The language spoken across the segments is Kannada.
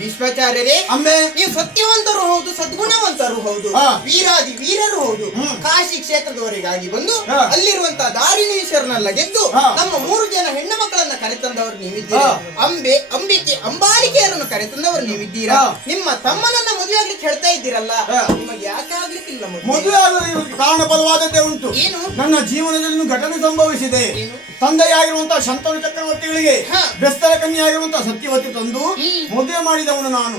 ವಿಶ್ವಾಚಾರ್ಯರೇ, ನೀವು ಸತ್ಯವಂತರು ಹೌದು, ಸದ್ಗುಣವಂತರು ಹೌದು, ವೀರಾದಿ ವೀರರು ಹೌದು. ಕಾಶಿ ಕ್ಷೇತ್ರದವರೆಗಾಗಿ ಬಂದು ಅಲ್ಲಿರುವಂತಹ ದಾರಿಣೀಶ್ವರನೆಲ್ಲ ಗೆದ್ದು ನಮ್ಮ 3 ಜನ ಹೆಣ್ಣು ಮಕ್ಕಳನ್ನ ಕರೆತಂದವರು ನೀವಿದ್ದೀರಾ. ಅಂಬಿಕೆ ಅಂಬಾಲಿಕೆಯರನ್ನು ಕರೆತಂದವರು ನೀವಿದ್ದೀರಾ. ನಿಮ್ಮ ತಮ್ಮನನ್ನ ಮದುವೆ ಆಗ್ಲಿಕ್ಕೆ ಹೇಳ್ತಾ ಇದ್ದೀರಲ್ಲ, ನಿಮಗೆ ಯಾಕೆ ಆಗ್ಲಿಕ್ಕಿಲ್ಲ ಮದುವೆ ಆಗಲು ಕಾರಣ ಬಲವಾದದ್ದೇ ಉಂಟು. ಏನು? ನನ್ನ ಜೀವನದಲ್ಲಿ ಘಟನೆ ಸಂಭವಿಸಿದೆ. ತಂದೆಯಾಗಿರುವಂತಹ ಶಂತನು ಚಕ್ರವರ್ತಿಗಳಿಗೆ ಬೆಸ್ತರ ಕನ್ಯೆಯಾಗಿರುವಂತಹ ಸತ್ಯವತಿ ತಂದು ಮದುವೆ ಮಾಡಿದವನು ನಾನು.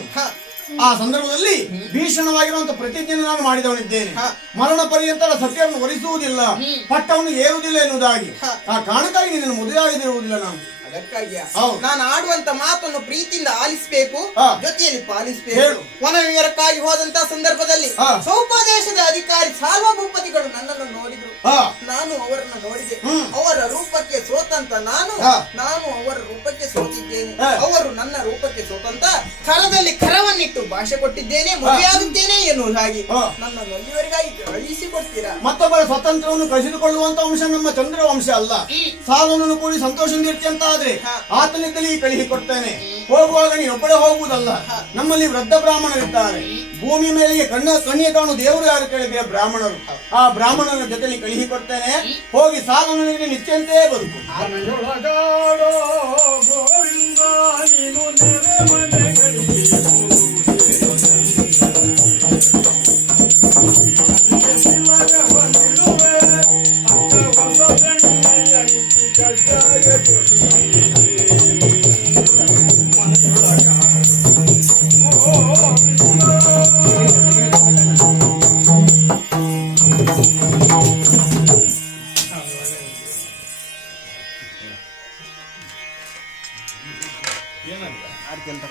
ಆ ಸಂದರ್ಭದಲ್ಲಿ ಭೀಷಣವಾಗಿರುವಂತಹ ಪ್ರತಿಜ್ಞೆಯನ್ನು ನಾನು ಮಾಡಿದವನಿದ್ದೇನೆ. ಮರಣ ಪರ್ಯಂತರ ಸತ್ಯವನ್ನು ವರಿಸುವುದಿಲ್ಲ, ಪಟ್ಟವನ್ನು ಏರುವುದಿಲ್ಲ ಎನ್ನುವುದಾಗಿ. ಆ ಕಾರಣಕ್ಕಾಗಿ ನಿನ್ನನ್ನು ಮದುವೆ ಆಗದಿರುವುದಿಲ್ಲ ನಾನು. ಅದಕ್ಕಾಗಿಯ ನಾನು ಆಡುವಂತ ಮಾತನ್ನು ಪ್ರೀತಿಯಿಂದ ಆಲಿಸಬೇಕು, ಜೊತೆಯಲ್ಲಿ ಪಾಲಿಸಬೇಕು. ವನ ವಿವರಕ್ಕಾಗಿ ಹೋದಂತ ಸಂದರ್ಭದಲ್ಲಿ ಸೌಪದೇಶದ ಅಧಿಕಾರಿ ಸಾರ್ವಭೂಪತಿಗಳು ನನ್ನನ್ನು ನೋಡಿದ್ರು. ನಾನು ಅವರನ್ನು ನೋಡಿದೆ. ಅವರ ರೂಪಕ್ಕೆ ಸೋತಂತ ನಾನು ಅವರ ರೂಪಕ್ಕೆ ಸೋತಿದ್ದೇನೆ. ಅವರು ನನ್ನ ರೂಪಕ್ಕೆ ಸೋತಂತ ಕರದಲ್ಲಿ ಕರವನ್ನಿಟ್ಟು ಭಾಷೆ ಕೊಟ್ಟಿದ್ದೇನೆ, ಮದುವೆಯಾಗುತ್ತೇನೆ ಎನ್ನುವುದಾಗಿ ನನ್ನನ್ನು ಅಲ್ಲಿವರೆಗಾಗಿ ಕಳುಹಿಸಿಕೊಡ್ತೀರಾ? ಮತ್ತೊಬ್ಬರ ಸ್ವತಂತ್ರವನ್ನು ಕಸಿದುಕೊಳ್ಳುವಂತ ವಂಶ ನಮ್ಮ ಚಂದ್ರ ವಂಶ ಅಲ್ಲ. ಸಾಲವನ್ನು ಕೂಡಿ ಸಂತೋಷದಿಂದ ಇರ್ತೀಯಂತ ಆತನಿದ್ದಲ್ಲಿ ಕಳಿಸಿ ಕೊಡ್ತೇನೆ. ಹೋಗುವಾಗ ನೀನೊಬ್ಬಳೇ ಹೋಗುವುದಲ್ಲ, ನಮ್ಮಲ್ಲಿ ವೃದ್ಧ ಬ್ರಾಹ್ಮಣರಿದ್ದಾರೆ. ಭೂಮಿ ಮೇಲೆಗೆ ಕಣ್ಣಿಗೆ ಕಾಣು ದೇವರು ಯಾರು ಕೇಳಿದ್ರೆ ಬ್ರಾಹ್ಮಣರು. ಆ ಬ್ರಾಹ್ಮಣನ ಜೊತೆಲಿ ಕಳಿಸಿ ಕೊಡ್ತೇನೆ. ಹೋಗಿ ಸಾಲನಿಗೆ ನಿಶ್ಚಂತೆಯೇ ಬದುಕು. ಏನಂತ